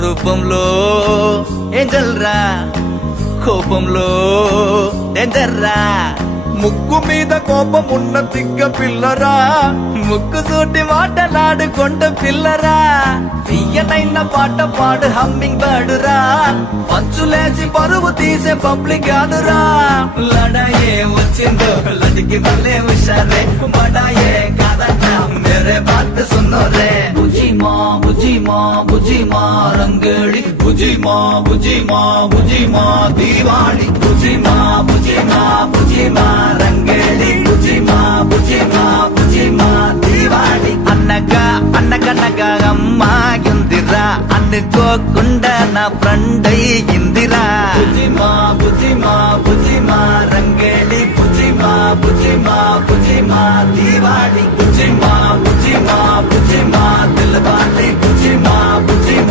రూపంలో ఏంజల్ రా, కోపంలో డేంజర్ రా. ముక్కు మీద కోపం ఉన్న తిక్క పిల్లరా, ముక్కు సూటి మాటలాడుకొండ పిల్లరా. తీయనైన పాట పాడు హమ్మింగ్ బర్డురా, పంచులేసి పరువు తీసే పబ్లిక్ కాదురా. లడాయే వచ్చిందో లడికి వల్లే హుషారే, బడాయే కాదట మేరే బాత్ సున్నో రే. బుజీ మా బుజీ మా బుజీ మా రంగేళి, బుజీ మా బుజీ మా బుజీ మా దీవాళి. బుజీ మా బుజీ మా బుజీ మా రంగేళి, బుజీ మా బుజీ మా బుజీ మా దీవాళి. అన్నగా అన్నగనగా అమ్మాయిందిరా, అనుకోకుండా నా ఫ్రెండ్ అయ్యిందిరా. బుజీ మా బుజీ మా బుజీ మా రంగేళి, బుజీ మా బుజీ మా బుజీ మా దీవాళి. బుజీ మా బుజీ మా బుజీ మా దిల్వాళి, బుజీ మా బుజీ మా